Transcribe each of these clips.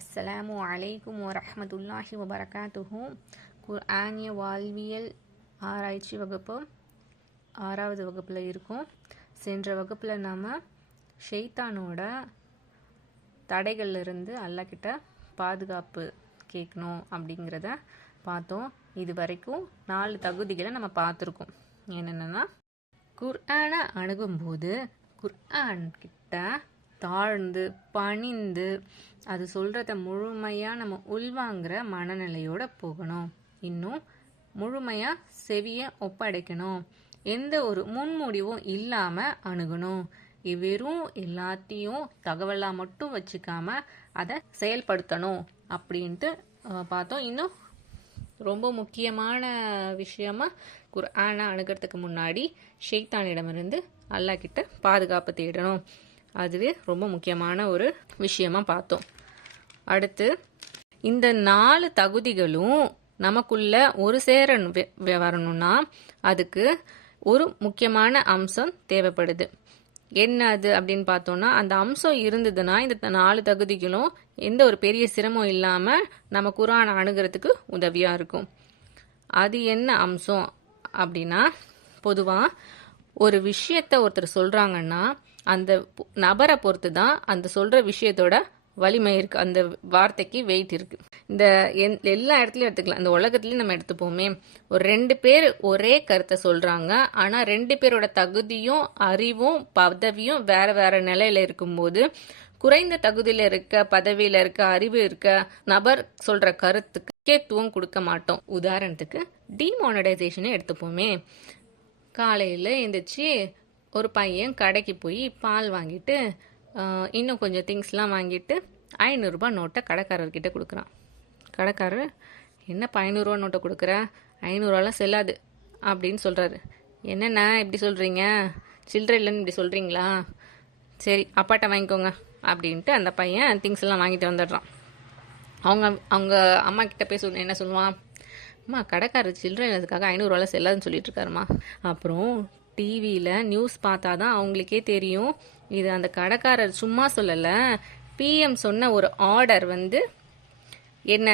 அஸ்ஸலாமு அலைக்கும் வரஹ்மத்துல்லாஹி வபரகாத்துஹு. குர்ஆனிய வாழ்வியல் ஆராய்ச்சி வகுப்பு 6வது வகுப்பில் இருக்கும். சென்ற வகுப்பில் நாம் ஷெய்தானோட தடைகள்லேருந்து அல்லாஹ்கிட்ட பாதுகாப்பு கேட்கணும் அப்படிங்கிறத பார்த்தோம். இது வரைக்கும் 4 தகுதிகளை நம்ம பார்த்துருக்கோம். என்னென்னா, குர்ஆனை அணுகும்போது குர்ஆன் கிட்ட தாழ்ந்து பணிந்து அது சொல்கிறத முழுமையாக நம்ம உள்வாங்கிற மனநிலையோடு போகணும். இன்னும் முழுமையாக செவியை ஒப்படைக்கணும். எந்த ஒரு முன்முடிவும் இல்லாமல் அணுகணும். வெறும் எல்லாத்தையும் தகவலாக மட்டும் வச்சுக்காம அதை செயல்படுத்தணும் அப்படின்ட்டு பார்த்தோம். இன்னும் ரொம்ப முக்கியமான விஷயமா குர்ஆனை அணுகிறதுக்கு முன்னாடி ஷெய்தானிடமிருந்து அல்லாஹ் கிட்ட பாதுகாப்பு தேடணும். அதுவே ரொம்ப முக்கியமான ஒரு விஷயமா பார்த்தோம். அடுத்து, இந்த 4 தகுதிகளும் நமக்குள்ள ஒரு சேர வரணும்னா அதுக்கு ஒரு முக்கியமான அம்சம் தேவைப்படுது. என்ன அது அப்படின்னு பார்த்தோம்னா, அந்த அம்சம் இருந்ததுன்னா இந்த 4 தகுதிகளும் எந்த ஒரு பெரிய சிரமம் இல்லாமல் நம்ம குர்ஆனை அணுகிறதுக்கு உதவியாக இருக்கும். அது என்ன அம்சம் அப்படின்னா, பொதுவாக ஒரு விஷயத்தை ஒருத்தர் சொல்கிறாங்கன்னா அந்த நபரை பொறுத்து தான் அந்த சொல்கிற விஷயத்தோட வலிமை இருக்குது. அந்த வார்த்தைக்கு வெயிட் இருக்குது. இந்த எல்லா இடத்துலையும் எடுத்துக்கலாம். இந்த உலகத்துலேயும் நம்ம எடுத்துப்போமே, ஒரு 2 பேர் ஒரே கருத்தை சொல்கிறாங்க. ஆனால் 2 பேரோட தகுதியும் அறிவும் பதவியும் வேற வேற நிலையில் இருக்கும்போது குறைந்த தகுதியில் இருக்க, பதவியில் இருக்க, அறிவு இருக்க நபர் சொல்கிற கருத்துக்கு முக்கியத்துவம் கொடுக்க மாட்டோம். உதாரணத்துக்கு டிமானடைசேஷனை எடுத்துப்போமே. காலையில் எழுந்திரிச்சு ஒரு பையன் கடைக்கு போய் பால் வாங்கிட்டு இன்னும் கொஞ்சம் திங்ஸ்லாம் வாங்கிட்டு 500 ரூபாய் நோட்டை கடைக்காரர்கிட்ட கொடுக்குறான். கடைக்காரர், என்னப்பா 500 ரூபா நோட்டை கொடுக்குற, 500 ரூபாலாம் செல்லாது அப்படின்னு சொல்கிறாரு. என்னண்ணா இப்படி சொல்கிறீங்க, சில்லறை இல்லைன்னு இப்படி சொல்கிறீங்களா, சரி அப்பாட்ட வாங்கிக்கோங்க அப்படின்ட்டு அந்த பையன் திங்ஸ் எல்லாம் வாங்கிட்டு வந்துடுறான். அவங்க அம்மா கிட்ட போய் என்ன சொல்லுவான், அம்மா கடைக்காரர் சில்லறை இல்லதுக்காக 500 ரூபாலாம் செல்லாதுன்னு சொல்லிட்டு இருக்காருமா. அப்புறம் டிவியில் நியூஸ் பார்த்தா தான் அவங்களுக்கே தெரியும், இது அந்த கடைக்காரர் சும்மா சொல்லலை, பிஎம் சொன்ன ஒரு ஆர்டர் என்ன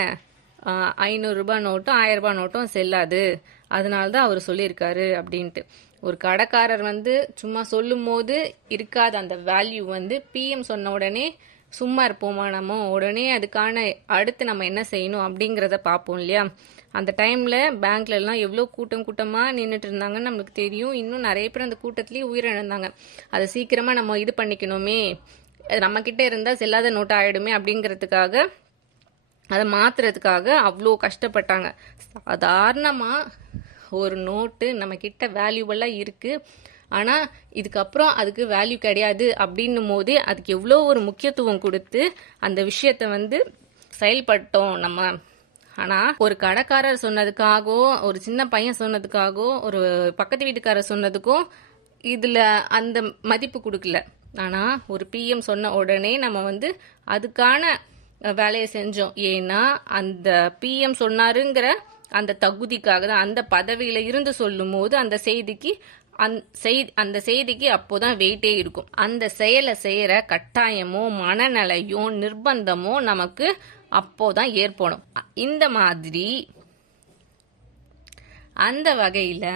500 ரூபாய் நோட்டும் 1000 ரூபாய் நோட்டும் செல்லாது, அதனால தான் அவர் சொல்லியிருக்காரு அப்படின்ட்டு. ஒரு கடைக்காரர் சும்மா சொல்லும் போது இருக்காது அந்த வேல்யூ பிஎம் சொன்ன உடனே சும்மா இருப்போமா, நம்ம உடனே அதுக்கான அடுத்து நம்ம என்ன செய்யணும் அப்படிங்கிறத பார்ப்போம் இல்லையா. அந்த டைமில் பேங்க்லலாம் எவ்வளோ கூட்டமாக நின்றுட்டு இருந்தாங்கன்னு நம்மளுக்கு தெரியும். இன்னும் நிறைய பேர் அந்த கூட்டத்துலேயே உயிரிழந்தாங்க. அதை சீக்கிரமாக நம்ம இது பண்ணிக்கணுமே, நம்மக்கிட்ட இருந்தால் செல்லாத நோட்டு ஆகிடுமே அப்படிங்கிறதுக்காக, அதை மாற்றுறதுக்காக அவ்வளோ கஷ்டப்பட்டாங்க. சாதாரணமாக ஒரு நோட்டு நம்மக்கிட்ட வேல்யூபலாக இருக்குது, ஆனால் இதுக்கப்புறம் அதுக்கு வேல்யூ கிடையாது அப்படின்னும் போதே அதுக்கு எவ்வளோ ஒரு முக்கியத்துவம் கொடுத்து அந்த விஷயத்தை செயல்பட்டோம் நம்ம. ஆனால் ஒரு கடைக்காரர் சொன்னதுக்காகவோ, ஒரு சின்ன பையன் சொன்னதுக்காகவோ, ஒரு பக்கத்து வீட்டுக்காரர் சொன்னதுக்கும் இதில் அந்த மதிப்பு கொடுக்கல. ஆனால் ஒரு பிஎம் சொன்ன உடனே நம்ம அதுக்கான வேலையை செஞ்சோம். ஏன்னா அந்த பிஎம் சொன்னாருங்கிற அந்த தகுதிக்காக தான், அந்த பதவியில் இருந்து சொல்லும் போது அந்த செய்திக்கு அப்போதான் வெயிட்டே இருக்கும். அந்த செயலை செய்கிற கட்டாயமோ மனநிலையோ நிர்பந்தமோ நமக்கு அப்போதான் ஏற்படும். இந்த மாதிரி அந்த வகையில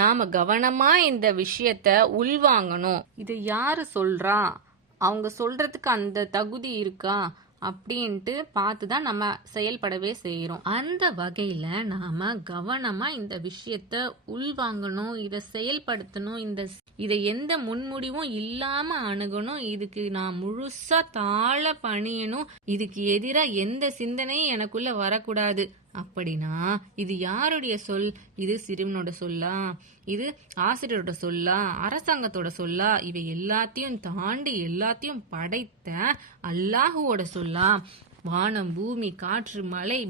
நாம கவனமா இந்த விஷயத்த உள்வாங்கணும். இது யாரு சொல்றா, அவங்க சொல்றதுக்கு அந்த தகுதி இருக்கா அப்படின்ட்டு பார்த்துதான் நம்ம செயல்படவே செய்யறோம். அந்த வகையில நாம கவனமா இந்த விஷயத்த உள்வாங்கணும், இதை செயல்படுத்தணும், இதை எந்த முன்முடிவும் இல்லாம அணுகணும், இதுக்கு நான் முழுசா தாழ பணியணும், இதுக்கு எதிராக எந்த சிந்தனையும் எனக்குள்ள வரக்கூடாது. அப்படின்னா இது யாருடைய சொல்? இது சிறுவனோட சொல்லா, இது ஆசிரியரோட சொல்லா, அரசாங்கத்தோட சொல்லா, இவை எல்லாத்தையும் தாண்டி எல்லாத்தையும் படைத்த அல்லாஹுவோட சொல்லா, வானம் பூமி காற்று மலை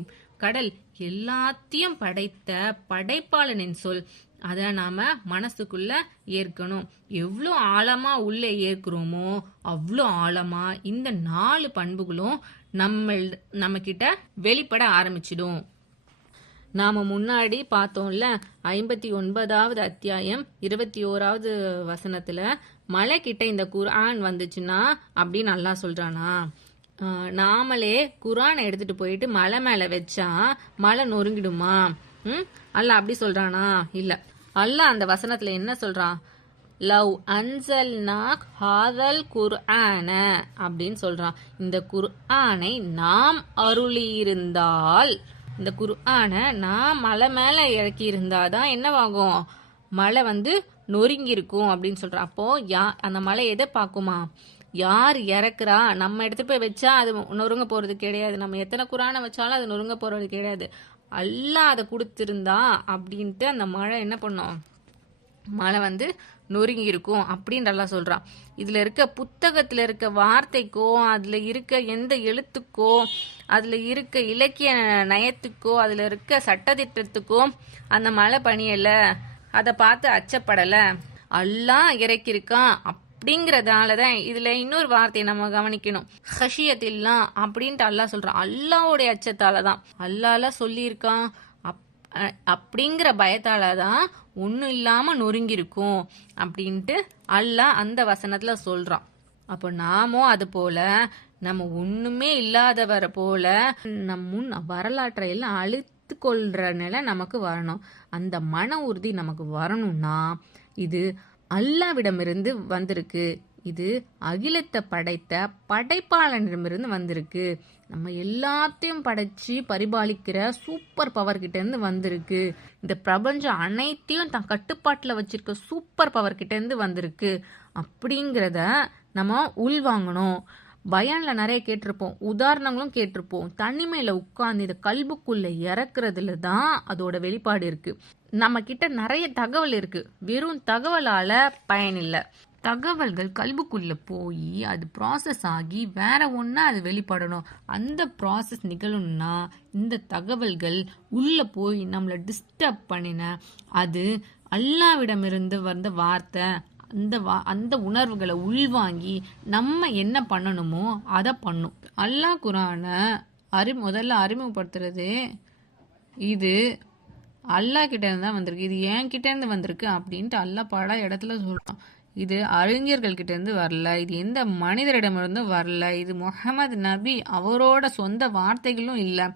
கடல் எல்லாத்தையும் படைத்த படைப்பாளனின் சொல். அதை நாம மனசுக்குள்ள ஏற்கணும். எவ்வளோ ஆழமா உள்ளே ஏற்கிறோமோ அவ்வளோ ஆழமா இந்த 4 பண்புகளும் நம்ம கிட்ட வெளிப்பட ஆரம்பிச்சிடும். நாம முன்னாடி பார்த்தோம்ல, 59வது அத்தியாயம் 21வது வசனத்துல மலை கிட்ட இந்த குர்ஆன் வந்துச்சுன்னா அப்படின்னு அல்லாஹ் சொல்றானா, நாமளே குரானை எடுத்துட்டு போயிட்டு மலை மேல வச்சா மலை நொறுங்கிடுமா? அல்லாஹ் அப்படி சொல்றானா? இல்ல. அல்லாஹ் அந்த வசனத்துல என்ன சொல்றான்? லவ் அன்சல்னா ஹாதல் குர்ஆன அப்படின்னு சொல்றான். இந்த குர்ஆனை நாம் அருளியிருந்தால், இந்த குர்ஆனை நான் மலை மேல இறக்கி இருந்தாதான் என்னவாகும்? மலை நொறுங்கி இருக்கும் அப்படின்னு சொல்றான். அப்போ அந்த மலை எதை பார்க்குமா? யார் இறக்குறா? நம்ம எடுத்துட்டு போய் வச்சா அது நொறுங்க போறது கிடையாது. நம்ம எத்தனை குரானை வச்சாலும் அது நொறுங்க போறது கிடையாது. அல்லாஹ் அதை கொடுத்திருந்தா அப்படின்ட்டு அந்த மழை என்ன பண்ணும்? மழை நொறுங்கி இருக்கும் அப்படின்னு அல்லாஹ் சொல்றான். இதுல இருக்க புத்தகத்துல இருக்க வார்த்தைக்கோ, அதுல இருக்க எந்த எழுத்துக்கோ, அதுல இருக்க இலக்கிய நயத்துக்கோ, அதுல இருக்க சட்டதிட்டத்துக்கோ அந்த மழை பணியல, அதை பார்த்து அச்சப்படல, அல்லாஹ் இறக்கியிருக்கான் அப்படிங்கறதாலதான். இதுல இன்னொரு வார்த்தையை நம்ம கவனிக்கணும். ஹஷியத்தில்லாம் அப்படின்ட்டு அல்லாஹ் சொல்றான். அல்லாஹ்வுடைய அச்சத்தாலதான், அல்லாஹ் சொல்லியிருக்கான் அப்படிங்கிற பயத்தாலதான் ஒன்றும் இல்லாம நொறுங்கிருக்கும் அப்படின்ட்டு அல்லாஹ் அந்த வசனத்துல சொல்றான். அப்போ நாமும் அது போல நம்ம ஒண்ணுமே இல்லாதவரை போல நம் முன் வரலாற்றை எல்லாம் அழித்து கொள்ற நிலை நமக்கு வரணும். அந்த மன உறுதி நமக்கு வரணும்னா இது அல்லாவிடமிருந்து வந்திருக்கு. இது அகிலத்தை படைத்த படைப்பாளனிடமிருந்து வந்திருக்கு. நம்ம எல்லாத்தையும் படைச்சு பரிபாலிக்கிற சூப்பர் பவர் கிட்ட இருந்து வந்திருக்கு. இந்த பிரபஞ்சம் அனைத்தையும் தன் கட்டுப்பாட்டுல வச்சிருக்க சூப்பர் பவர் கிட்ட இருந்து வந்திருக்கு அப்படிங்கிறத நம்ம உள்வாங்கணும். பயான்ல நிறைய கேட்டிருப்போம், உதாரணங்களும் கேட்டிருப்போம். தனிமையில உட்கார்ந்து இதை கல்புக்குள்ள இறக்குறதுல தான் அதோட வெளிப்பாடு இருக்கு. நம்ம கிட்ட நிறைய தகவல் இருக்கு, வெறும் தகவலால பயனில்லை. தகவல்கள் கல்புக்குள்ள போய் அது ப்ராசஸ் ஆகி வேற ஒன்னா அது வெளிப்படணும். அந்த ப்ராசஸ் நிகழணும்னா இந்த தகவல்கள் உள்ள போய் நம்மளை டிஸ்டர்ப் பண்ணின அது அல்லாவிடமிருந்து வந்த வார்த்தை, அந்த உணர்வுகளை உள்வாங்கி நம்ம என்ன பண்ணணுமோ அதை பண்ணும். அல்லாஹ் குரானை முதல்ல அறிமுகப்படுத்துறது இது அல்லாஹ் கிட்ட இருந்து தான் வந்திருக்கு, இது என் கிட்ட இருந்து வந்திருக்கு அப்படின்ட்டு அல்லாஹ் பல இடத்துல சொல்றான். இது அறிஞர்கள் கிட்ட இருந்து வரல, இது எந்த மனிதரிடமிருந்து வரல, இது முஹம்மது நபி அவரோட சொந்த வார்த்தைகளும் இல்லை.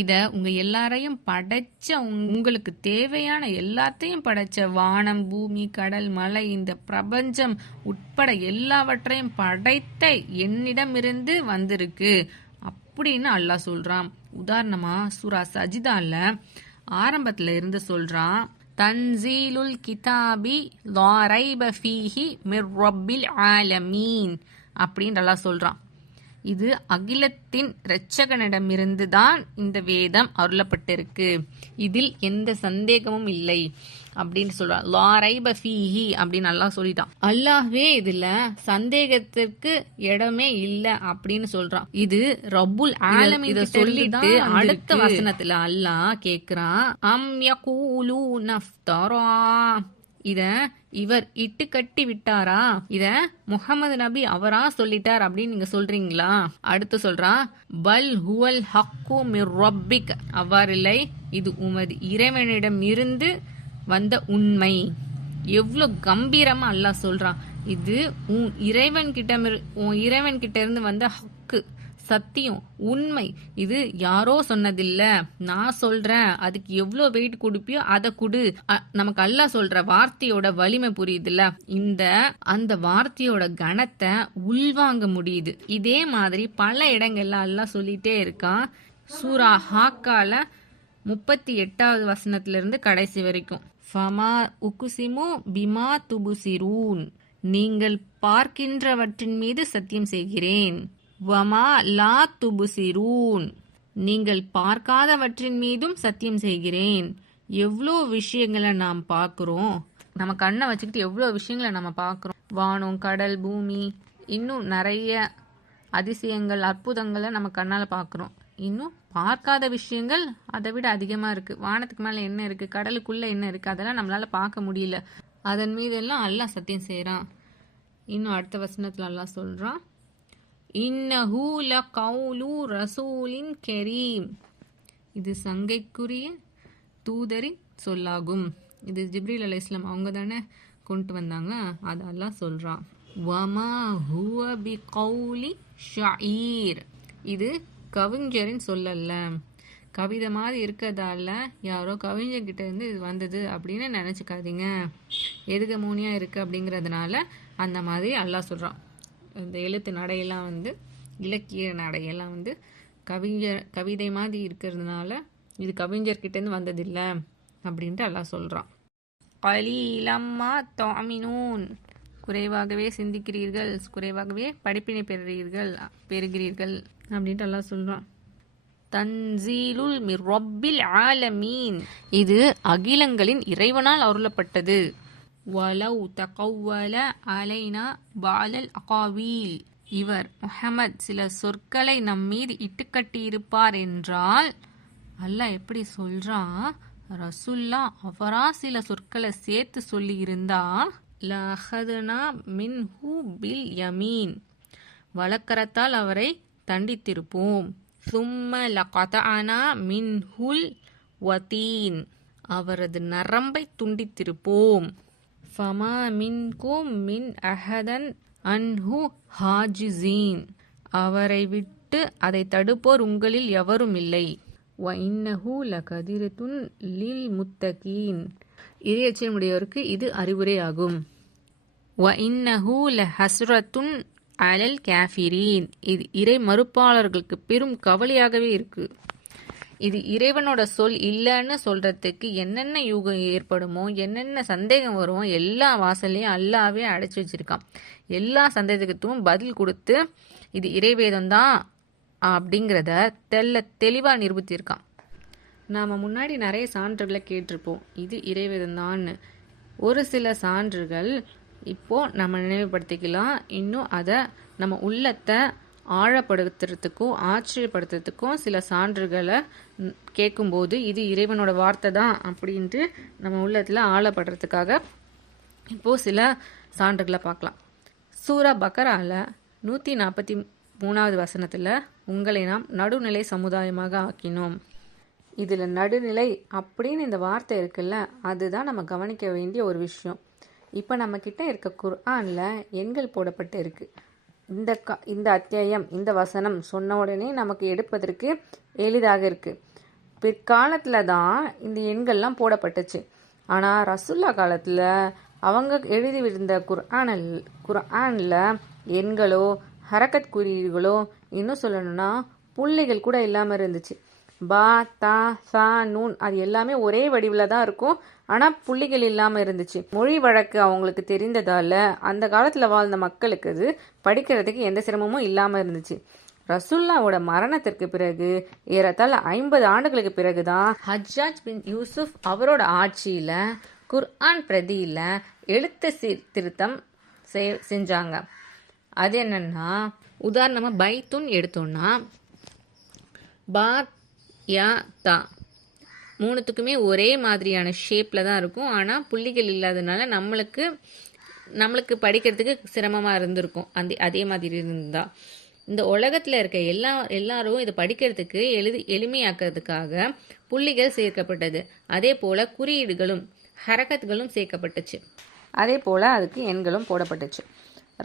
இத உங்க எல்லாரையும் படைச்ச, உங்களுக்கு தேவையான எல்லாத்தையும் படைச்ச வானம், பூமி, கடல், மலை, இந்த பிரபஞ்சம் உட்பட எல்லாவற்றையும் படைத்த என்னிடமிருந்து வந்திருக்கு அப்படின்னு அல்லாஹ் சொல்றான். உதாரணமா சூரா சஜிதால ஆரம்பத்துல இருந்து சொல்றான், தன்சீலுல் கிதாபி லா ரைப ஃபீஹி மிர் ரப்பில் ஆலமீன் அப்படின்னு அல்லாஹ் சொல்றான். இது அகிலத்தின் இரட்சகனிடமிருந்து தான் இந்த வேதம் அருளப்பட்டிருக்கு, இதில் எந்த சந்தேகமும் இல்லை அப்படின்னு சொல்றான். லா ரைப ஃபீஹி அப்படின்னு அல்லாஹ் சொல்லிட்டான். அல்லாஹ்வே இதுல சந்தேகத்திற்கு இடமே இல்லை அப்படின்னு சொல்றான். இது ரப்புல் ஆலமீன் இத சொல்லிட்டு அடுத்த வசனத்துல அல்லாஹ் கேக்குறான், அம் யகூலு நஃப்தரா, இத இவர் இட்டு கட்டி விட்டாரா, இத முஹம்மது நபி அவரா சொல்லிட்டார் அப்படின்னு நீங்க சொல்றீங்களா? அடுத்து சொல்றான், பல் ஹுவல் ஹக்கு மிர் ரப்பிக், அவ்வாறில்லை, இது உமது இறைவனிடம் இருந்து வந்த உண்மை. எவ்வளவு கம்பீரமா அல்லாஹ் சொல்றான். இது உன் இறைவன் கிட்ட இருந்து வந்த ஹக்கு, சத்தியம், உண்மை. இது யாரோ சொன்னதில்ல, நான் சொல்றேன். அதுக்கு எவ்வளவு வெயிட் கொடுப்பியோ அதை கொடு. நமக்கு அல்லாஹ் சொல்ற வார்த்தையோட வலிமை புரியுதுல்ல, அந்த வார்த்தையோட கணத்தை உள்வாங்க முடியுது. இதே மாதிரி பல இடங்கள்ல அல்லாஹ் சொல்லிட்டே இருக்கான். சூரா ஹாக்கால 38வது வசனத்துல இருந்து கடைசி வரைக்கும், ஃபமா உகுசிமு பிமா துபுசிரூன், நீங்கள் பார்க்கின்றவற்றின் மீது சத்தியம் செய்கிறேன். வமா லா துபுசிரூன், நீங்கள் பார்க்காதவற்றின் மீதும் சத்தியம் செய்கிறேன். எவ்வளோ விஷயங்களை நாம் பார்க்குறோம், நம்ம கண்ணை வச்சுக்கிட்டு எவ்வளோ விஷயங்களை நம்ம பார்க்குறோம். வானம், கடல், பூமி, இன்னும் நிறைய அதிசயங்கள், அற்புதங்களை நம்ம கண்ணால் பார்க்குறோம். இன்னும் பார்க்காத விஷயங்கள் அதை விட அதிகமாக இருக்குது. வானத்துக்கு மேலே என்ன இருக்குது, கடலுக்குள்ளே என்ன இருக்குது, அதெல்லாம் நம்மளால் பார்க்க முடியல. அதன் மீதெல்லாம் அல்லாஹ் சத்தியம் செய்கிறான். இன்னும் அடுத்த வசனத்தில் அல்லாஹ் சொல்கிறான், இன்னஹு லகௌலு ரசூலின் கரீம், இது சங்கைக்குரிய தூதரின் சொல்லாகும். இது ஜிப்ரீல் அலைஹிஸ்ஸலாம் அவங்க தானே கொண்டு வந்தாங்க, அது அல்லாஹ் சொல்கிறான். வமா ஹுவ பிகௌலி ஷஈர். இது கவிஞரின் சொல்லல்ல. கவிதை மாதிரி இருக்கிறதால யாரோ கவிஞர்கிட்ட இருந்து இது வந்தது அப்படின்னு நினச்சிக்காதீங்க. எதுக மூனியாக இருக்குது அப்படிங்கிறதுனால அந்த மாதிரி அல்லாஹ் சொல்கிறான். இந்த எழுத்து நடையெல்லாம் வந்து இலக்கிய நடையெல்லாம் வந்து கவிதை மாதிரி இருக்கிறதுனால இது கவிஞர்கிட்டேருந்து வந்ததில்லை அப்படின்ட்டு அல்லாஹ் சொல்கிறான். கலீலம்மா தஅமினூன். குறைவாகவே சிந்திக்கிறீர்கள், குறைவாகவே படிப்பினை பெறுகிறீர்கள் அப்படின்ட்டு அல்லாஹ் சொல்கிறான். தன்சீலுல் மிர் ரப்பில் ஆலமீன். இது அகிலங்களின் இறைவனால் அருளப்பட்டது. வலவ் தகவ்வல அலைனா பாலல் அகாவீல். இவர் முஹம்மத் சில சொற்களை நம் மீது இட்டுக்கட்டியிருப்பார் என்றால் அல்லாஹ் எப்படி சொல்றான், ரசுல்லா அவரா சில சொற்களை சேர்த்து சொல்லி இருந்தா லஹதனா மின்ஹு பில் யமீன், வலக்கரத்தால் அவரை தண்டித்திருப்போம். சும்ம லகதஅனா மின்ஹுல் வதீன், அவரது நரம்பை துண்டித்திருப்போம். ஃபமா மின்கும் மின் அஹதன் அன்ஹு ஹாஜிசீன், அவரை விட்டு அதை தடுப்போர் உங்களில் எவரும் இல்லை. வ இன்னஹு லகதிரத்துன் லில் முத்தகீன், இறையச்சமுடையோருக்கு இது அறிவுரையாகும். வ இன்னஹு லஹஸ்ரத்துன் அலல் காஃபிரீன், இது இறை மறுப்பாளர்களுக்கு பெரும் கவலையாகவே இருக்கு. இது இறைவனோட சொல் இல்லைன்னு சொல்றதுக்கு என்னென்ன யூகம் ஏற்படுமோ, என்னென்ன சந்தேகம் வருமோ எல்லா வாசல்லையும் அல்லாவே அடைச்சி வச்சிருக்கான். எல்லா சந்தேகத்துக்கும் பதில் கொடுத்து இது இறைவேதம் தான் அப்படிங்கிறத தெளிவாக நிரூபித்திருக்கான். நாம் முன்னாடி நிறைய சான்றுகளை கேட்டிருப்போம் இது இறைவேதம் தான்னு. ஒரு சில சான்றுகள் இப்போது நம்ம நினைவுபடுத்திக்கலாம். இன்னும் அதை நம்ம உள்ளத்தை ஆழப்படுத்துறதுக்கும் ஆச்சரியப்படுத்துறதுக்கும் சில சான்றுகளை கேட்கும்போது இது இறைவனோட வார்த்தை தான் அப்படின்ட்டு நம்ம உள்ளத்தில் ஆழப்படுறதுக்காக இப்போது சில சான்றுகளை பார்க்கலாம். சூரா பக்கரால 143வது வசனத்தில் உங்களை நாம் நடுநிலை சமுதாயமாக ஆக்கினோம். இதில் நடுநிலை அப்படின்னு இந்த வார்த்தை இருக்குல்ல, அதுதான் நம்ம கவனிக்க வேண்டிய ஒரு விஷயம். இப்போ நம்மக்கிட்ட இருக்க குர்ஆனில் எண்கள் போடப்பட்டு இருக்குது. இந்த அத்தியாயம் இந்த வசனம் சொன்ன உடனே நமக்கு எடுப்பதற்கு எளிதாக இருக்குது. பிற்காலத்தில் தான் இந்த எண்கள்லாம் போடப்பட்டுச்சு. ஆனால் ரசூல்லா காலத்தில் அவங்க எழுதிவிருந்த குர்ஆனில் எண்களோ ஹரக்கத் குறியீடுகளோ இன்னும் சொல்லணும்னா புள்ளிகள் கூட இல்லாமல் இருந்துச்சு. பா தா சா நூன் அது எல்லாமே ஒரே வடிவில் தான் இருக்கும், ஆனால் புள்ளிகள் இல்லாமல் இருந்துச்சு. மொழி வழக்கு அவங்களுக்கு தெரிந்ததால் அந்த காலத்தில் வாழ்ந்த மக்களுக்கு அது படிக்கிறதுக்கு எந்த சிரமமும் இல்லாமல் இருந்துச்சு. ரசூல்லாவோட மரணத்திற்கு பிறகு ஏறத்தாழ 50 ஆண்டுகளுக்கு பிறகு தான் ஹஜ்ஜாஜ் பின் யூசுப் அவரோட ஆட்சியில் குர்ஆன் பிரதியில் எழுத்து சீர்திருத்தம் செஞ்சாங்க. அது என்னன்னா, உதாரணமாக பைத்துன் எடுத்தோன்னா பா யா தா மூணுத்துக்குமே ஒரே மாதிரியான ஷேப்பில் தான் இருக்கும். ஆனால் புள்ளிகள் இல்லாததுனால நம்மளுக்கு படிக்கிறதுக்கு சிரமமாக இருந்திருக்கும். அதே மாதிரி இருந்தா இந்த உலகத்தில் இருக்க எல்லாரும் இதை படிக்கிறதுக்கு எளிமையாக்கிறதுக்காக புள்ளிகள் சேர்க்கப்பட்டது. அதே போல் குறியீடுகளும் ஹரக்கத்துகளும் சேர்க்கப்பட்டுச்சு. அதே போல் அதுக்கு எண்களும் போடப்பட்டுச்சு.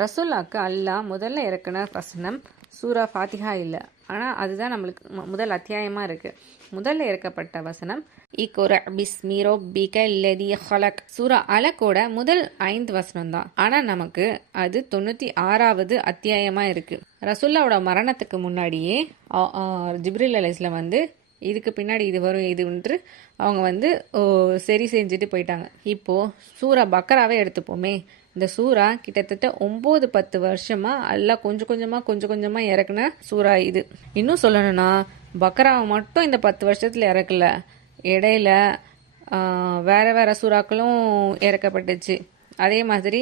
ரசூல்லாக்கு அல்லாஹ் முதல்ல இறக்குன வசனம் சூரா ஃபாத்திஹா இல்லை, ஆனால் அதுதான் நம்மளுக்கு முதல் அத்தியாயமாக இருக்குது. முதல்ல இறக்கப்பட்ட வசனம் இக்குர பிஸ்மி ரப்பிக அல்லதி ஹலக். சூரா அலக்கோட முதல் 5 வசனம் தான், ஆனால் நமக்கு அது 96வது அத்தியாயமாக இருக்குது. ரசூல்லாவோட மரணத்துக்கு முன்னாடியே ஜிப்ரீல் அலைஹிஸ்ஸலாம் வந்து இதுக்கு பின்னாடி இது வரும் இதுன்று அவங்க சரி செஞ்சுட்டு போயிட்டாங்க. இப்போது சூரா பக்கராவே எடுத்துப்போமே. இந்த சூரா கிட்டத்தட்ட 9-10 வருஷமாக எல்லாம் கொஞ்சம் கொஞ்சமாக இறக்குன சூரா இது. இன்னும் சொல்லணும்னா பக்கராவை மட்டும் இந்த 10 வருஷத்தில் இறக்கல, இடையில வேறு சூறாக்களும் இறக்கப்பட்டுச்சு. அதே மாதிரி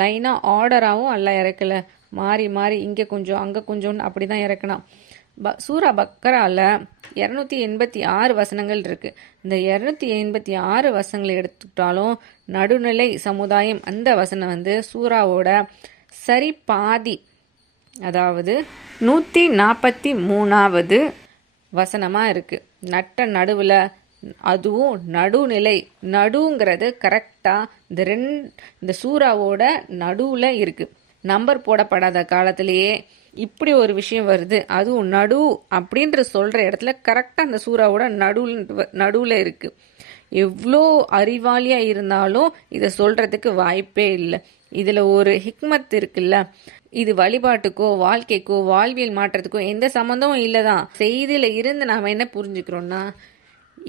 லைனாக ஆர்டராகவும் எல்லாம் இறக்கல, மாறி இங்கே கொஞ்சம் அங்கே கொஞ்சம் அப்படி தான் இறக்குனான். சூரா பக்கரால 286 வசனங்கள் இருக்குது. இந்த 286 வசனங்களை எடுத்துக்கிட்டாலும் நடுநிலை சமுதாயம் அந்த வசனம் சூறாவோட சரி பாதி, அதாவது 143வது வசனமாக இருக்குது. நடுவில், அதுவும் நடுநிலை. நடுங்கிறது கரெக்டாக இந்த சூறாவோட நடுவில் இருக்குது. நம்பர் போடப்படாத காலத்திலேயே இப்படி ஒரு விஷயம் வருது, அதுவும் நடு அப்படின்ற சொல்கிற இடத்துல கரெக்டாக அந்த சூறாவோட நடுவில் இருக்குது. எவ்வளோ அறிவாளியாக இருந்தாலும் இதை சொல்கிறதுக்கு வாய்ப்பே இல்லை. இதில் ஒரு ஹிக்மத் இருக்குல்ல, இது வழிபாட்டுக்கோ வாழ்க்கைக்கோ வாழ்வியல் மாற்றத்துக்கோ எந்த சம்மந்தமும் இல்லை தான். செய்தியில் இருந்து நாம் என்ன புரிஞ்சுக்கிறோன்னா,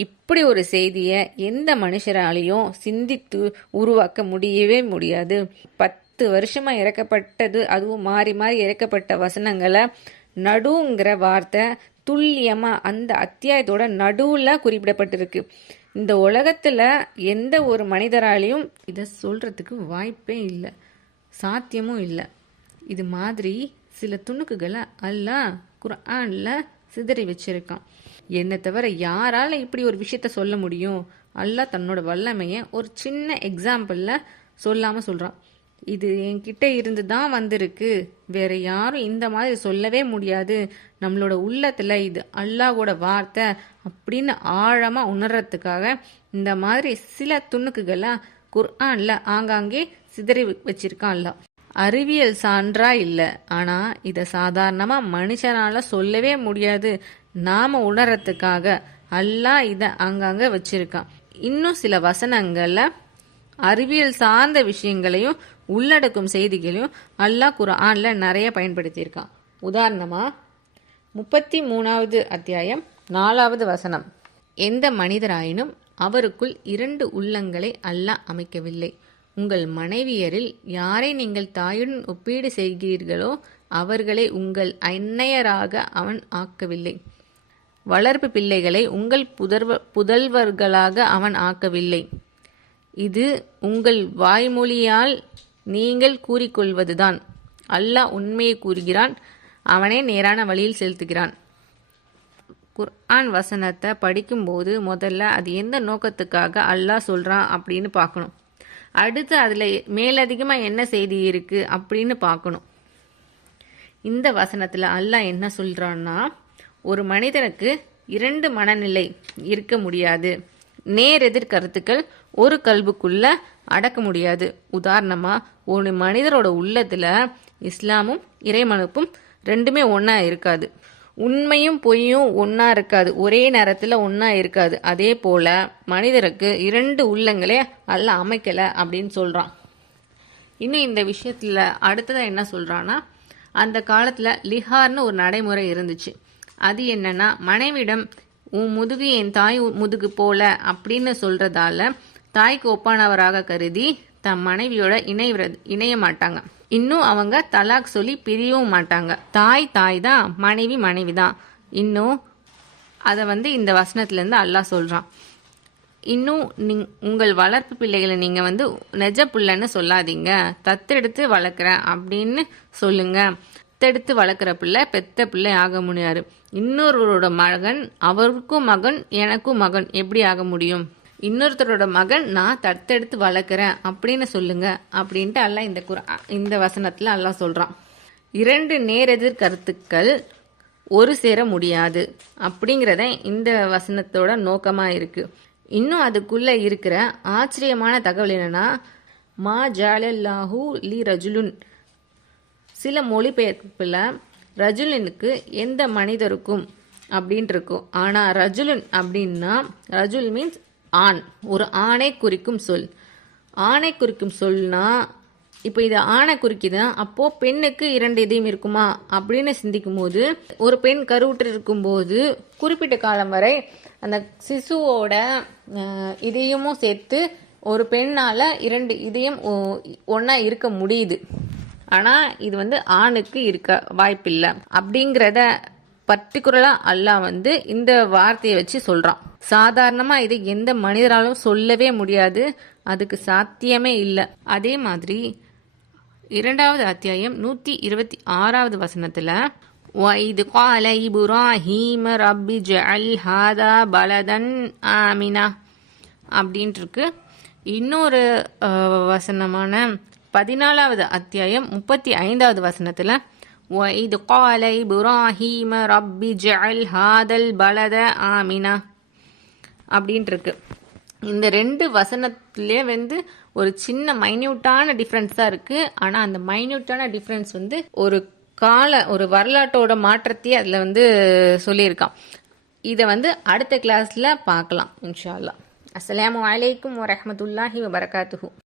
இப்படி ஒரு செய்தியை எந்த மனுஷராலையும் சிந்தித்து உருவாக்க முடியவே முடியாது. 10 வருஷமாக இறக்கப்பட்டது, அதுவும் மாறி மாறி இறக்கப்பட்ட வசனங்களை நடுங்கிற வார்த்தை துல்லியமாக அந்த அத்தியாயத்தோட நடுவில் குறிப்பிடப்பட்டிருக்கு. இந்த உலகத்தில் எந்த ஒரு மனிதராலையும் இதை சொல்கிறதுக்கு வாய்ப்பே இல்லை, சாத்தியமும் இல்லை. இது மாதிரி சில துணுக்குகளை அல்லாஹ் குர்ஆனில் சிதறி வச்சிருக்கான். என்னை தவிர யாரால இப்படி ஒரு விஷயத்த சொல்ல முடியும்? அல்லாஹ் தன்னோட வல்லமையை ஒரு சின்ன எக்ஸாம்பிளில் சொல்லாமல் சொல்கிறான். இது என்கிட்ட இருந்து தான் வந்திருக்கு, வேற யாரும் இந்த மாதிரி சொல்லவே முடியாது. நம்மளோட உள்ளத்தில் இது அல்லாஹ்வோட வார்த்தை அப்படின்னு ஆழமாக உணர்றதுக்காக இந்த மாதிரி சில துணுக்குகளை குர்ஆனில் ஆங்காங்கே சிதறி வச்சிருக்கான் அல்லாஹ். அறிவியல் சான்றா இல்லை, ஆனால் இதை சாதாரணமாக மனுஷனால் சொல்லவே முடியாது. நாம் உணர்றதுக்காக அல்லாஹ் இதை அங்கங்கே வச்சிருக்கான். இன்னும் சில வசனங்களில் அறிவியல் சார்ந்த விஷயங்களையும் உள்ளடக்கும் செய்திகளையும் அல்லாஹ் குர்ஆனில் நிறைய பயன்படுத்தியிருக்கான். உதாரணமாக 33வது அத்தியாயம் 4வது வசனம், எந்த மனிதராயினும் அவருக்குள் 2 உள்ளங்களை அல்லாஹ் அமைக்கவில்லை. உங்கள் மனைவியரில் யாரை நீங்கள் தாயுடன் ஒப்பீடு செய்கிறீர்களோ அவர்களை உங்கள் அன்னையராக அவன் ஆக்கவில்லை. வளர்ப்பு பிள்ளைகளை உங்கள் புதல்வர்களாக அவன் ஆக்கவில்லை. இது உங்கள் வாய்மொழியால் நீங்கள் கூறிக்கொள்வதுதான். அல்லாஹ் உண்மையை கூறுகிறான், அவனே நேரான வழியில் செலுத்துகிறான். குர்ஆன் வசனத்தை படிக்கும்போது முதல்ல அது எந்த நோக்கத்துக்காக அல்லாஹ் சொல்கிறான் அப்படின்னு பார்க்கணும். அடுத்து அதில் மேலதிகமாக என்ன செய்தி இருக்குது அப்படின்னு பார்க்கணும். இந்த வசனத்தில் அல்லாஹ் என்ன சொல்கிறான்னா, ஒரு மனிதனுக்கு 2 மனநிலை இருக்க முடியாது. நேரெதிர் கருத்துக்கள் ஒரு கல்புக்குள்ள அடக்க முடியாது. உதாரணமாக, ஒரு மனிதரோட உள்ளத்தில் இஸ்லாமும் இறைமனுப்பும் 2மே ஒன்றா இருக்காது. உண்மையும் பொய்யும் ஒன்றா இருக்காது, ஒரே நேரத்தில் ஒன்றா இருக்காது. அதே போல் மனிதருக்கு 2 உள்ளங்களே அல்லாஹ் அமைக்கலை அப்படின்னு சொல்கிறான். இன்னும் இந்த விஷயத்தில் அடுத்ததாக என்ன சொல்கிறான்னா, அந்த காலத்தில் லிஹார்னு ஒரு நடைமுறை இருந்துச்சு. அது என்னன்னா, மனைவிடம் உன் முதுகு என் தாய் முதுகு போல அப்படின்னு சொல்கிறதால தாய்க்கு ஒப்பானவராக கருதி தம் மனைவியோட இணைய மாட்டாங்க. இன்னும் அவங்க தலாக் சொல்லி பிரியவும் மாட்டாங்க. தாய் தாய் தான், மனைவி மனைவி தான். இன்னும் அதை இந்த வசனத்துலேருந்து அல்லாஹ் சொல்கிறான். இன்னும் உங்கள் வளர்ப்பு பிள்ளைகளை நீங்கள் நெஜ பிள்ளைன்னு சொல்லாதீங்க, தத்தெடுத்து வளர்க்குறேன் அப்படின்னு சொல்லுங்க. தத்தெடுத்து வளர்க்குற பிள்ளை பெத்த பிள்ளை ஆக முடியாது. இன்னொருவரோட மகன் அவருக்கும் மகன் எனக்கும் மகன் எப்படி ஆக முடியும்? இன்னொருத்தரோட மகன் நான் தத்தெடுத்து வளர்க்குறேன் அப்படின்னு சொல்லுங்க அப்படின்ட்டு அல்லாஹ் இந்த வசனத்தில் அல்லாஹ் சொல்கிறான். 2 நேரெதிர் கருத்துக்கள் ஒரு சேர முடியாது அப்படிங்கிறத இந்த வசனத்தோட நோக்கமாக இருக்குது. இன்னும் அதுக்குள்ளே இருக்கிற ஆச்சரியமான தகவல் என்னன்னா, மா ஜாலல்லாஹு லி ரஜுலுன், சில மொழிபெயர்ப்பில் ரஜுலினுக்கு எந்த மனிதருக்கும் அப்படின்ட்டு இருக்கும். ஆனால் ரஜுலுன் அப்படின்னா, ரஜுல் மீன்ஸ் ஆண், ஒரு ஆணை குறிக்கும் சொல். ஆணை குறிக்கும் சொல்னா, இப்போ இது ஆணை குறிக்குதுன்னா அப்போது பெண்ணுக்கு 2 இதயம் இருக்குமா அப்படின்னு சிந்திக்கும் போது, ஒரு பெண் கருவுற்று இருக்கும்போது குறிப்பிட்ட காலம் வரை அந்த சிசுவோட இதயமும் சேர்த்து ஒரு பெண்ணால் 2 இதயம் ஒன்றா இருக்க முடியுது. ஆனால் இது ஆணுக்கு இருக்க வாய்ப்பில்லை அப்படிங்கிறத பர்டிகுலராக அல்லாஹ் இந்த வார்த்தையை வச்சு சொல்கிறான். சாதாரணமாக இது எந்த மனிதராலும் சொல்லவே முடியாது, அதுக்கு சாத்தியமே இல்லை. அதே மாதிரி 2வது அத்தியாயம் 126வது வசனத்தில், وَإِذْ قَالَ إِبْرَاهِيمُ رَبِّ اجْعَلْ هَذَا بَلَدًا آمِنًا அப்படின்ட்டு இருக்கு. இன்னொரு வசனமான 14வது அத்தியாயம் 35வது வசனத்தில், وَإِذْ قَالَ إِبْرَاهِيمُ رَبِّ اجْعَلْ هَذَا الْبَلَدَ آمِنًا அப்படின்ட்டு இருக்கு. இந்த 2 வசனத்திலே வந்து ஒரு சின்ன மைன்யூட்டான டிஃப்ரென்ஸ் தான் இருக்குது. ஆனால் அந்த மைன்யூட்டான டிஃப்ரென்ஸ் வந்து ஒரு வரலாற்றோட மாற்றத்தையே அதில் வந்து சொல்லியிருக்கான். இதை வந்து அடுத்த கிளாஸில் பார்க்கலாம் இன்ஷா அல்லாஹ். அஸ்ஸலாமு அலைக்கும் வரஹ்மத்துல்லாஹி வபரகாத்துஹு.